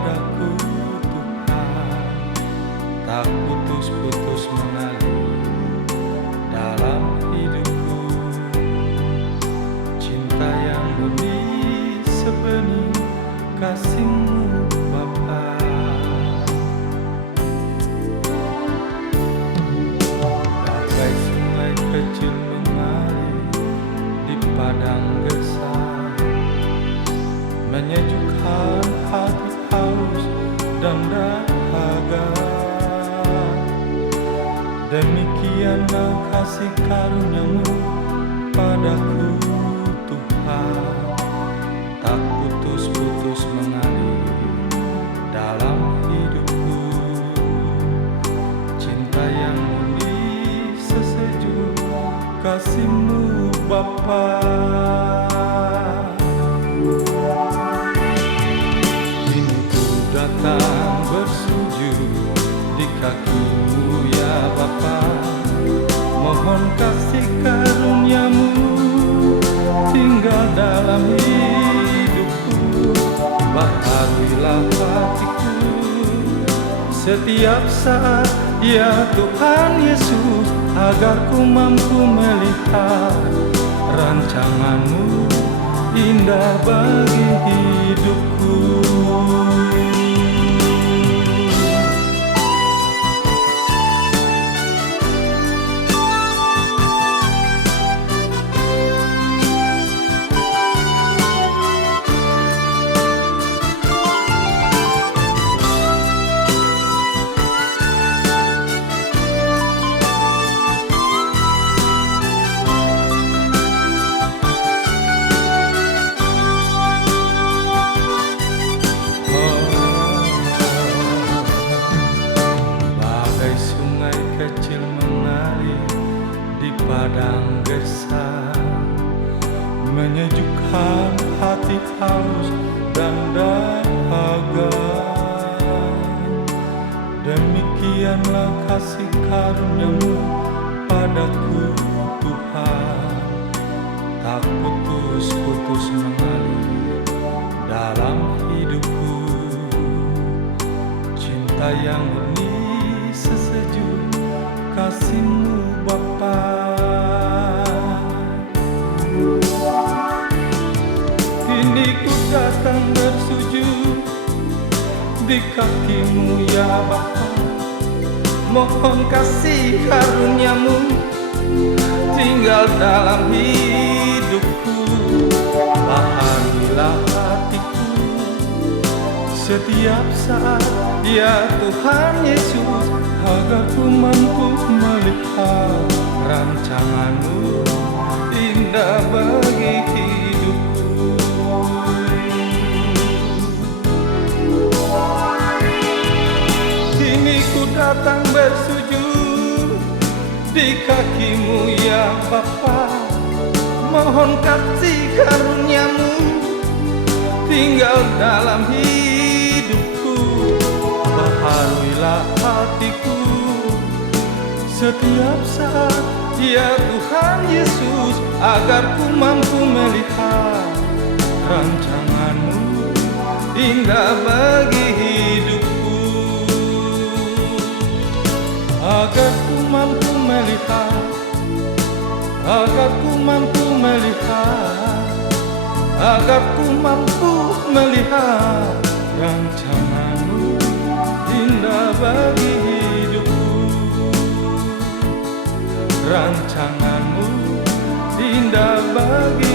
padaku Tuhan, tak putus-putus mengalir dalam hidupku. Cinta yang murni sebening kasih-Mu Bapa. Bagai sungai kecil mengalir di padang gersang, menyejukkan hati haus dan dahaga. Demikianlah kasih karunia-Mu padaku Tuhan, tak putus-putus mengalir dalam hidupku. Cinta yang murni sesejuk kasih-Mu Bapa. Kini ku datang bersujud di kaki-Mu ya Bapa, mohon kasih karunia-Mu tinggal dalam hidupku. Bahagilah hatiku setiap saat ya Tuhan Yesus, agar ku mampu melihat rancangan-Mu indah bagi hidupku. Kecil mengalir di padang gersang, menyejukkan hati haus dan dahaga. Demikianlah kasih karunia-Mu padaku Tuhan, tak putus-putus mengalir dalam hidupku. Cinta yang murni sesejuk kasih-Mu Bapa. Kini ku datang bersujud di kaki-Mu ya Bapa, mohon kasih karunia-Mu tinggal dalam hidupku. Bahagilah hatiku setiap saat ya Tuhan Yesus, agar ku mampu melihat rancangan-Mu indah bagi hidupku. Kini ku datang bersujud di kaki-Mu ya Bapa, mohon kasih karunia-Mu tinggal dalam hidupku. Bahagilah hatiku setiap saat ya Tuhan Yesus, agar ku mampu melihat rancangan-Mu indah bagi hidupku. Agar ku mampu melihat, agar ku mampu melihat, agar ku mampu melihat rancangan-Mu indah bagi hidupku. Rancangan-Mu indah bagi